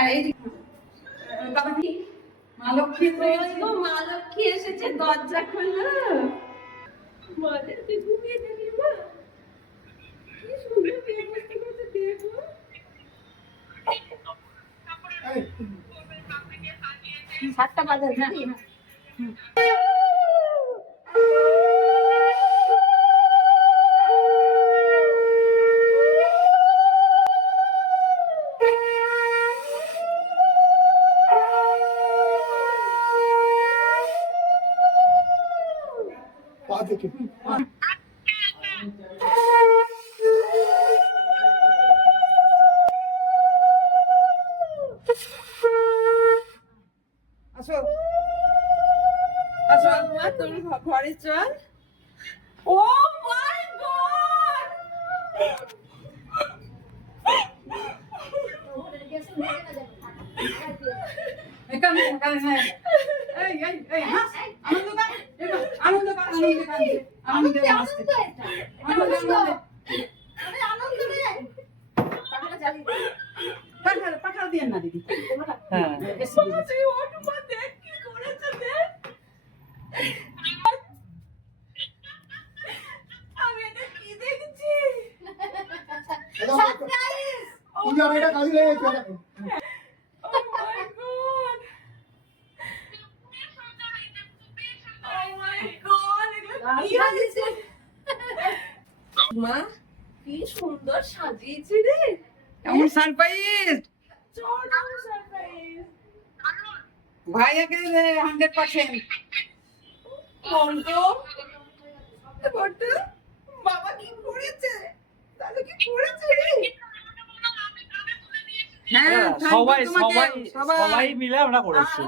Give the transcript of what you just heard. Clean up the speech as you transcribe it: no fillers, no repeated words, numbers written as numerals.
আর এই বাবা কি মা লক্ষ্মী এসেছে, দরজা খোলো। মাঝে তুই ঘুমিয়ে যাবি মা, কি সুন্দর বিয়ে করতে করতে দেখো। সাতটা বাজে না? আসো আসো মা, তোর ঘরে চল। ও মাই গড, এখানে এখানে এই এই এই হাস আনন্দ গান, আনন্দ গান, আনন্দ গান, আনন্দ গান, আনন্দ গান, আরে আনন্দ রে পাখাটা চালিয়ে পাখা দিয়ে না দিদি। হ্যাঁ এসে দিদি ওট মা, দেখ কি করেছে দেখ। আমি এটা কি দেখছি, সারপ্রাইজ। পূজা এটা কাজে লেগেছে দেখো। মা কি সুন্দর সাজিয়েছে রে, কেমন সারপ্রাইজ। ভাইয়াকে 100%। বাবা কি করেছে, তাহলে কি করেছে রে? হ্যাঁ সবাই মিলে আমরা করেছি।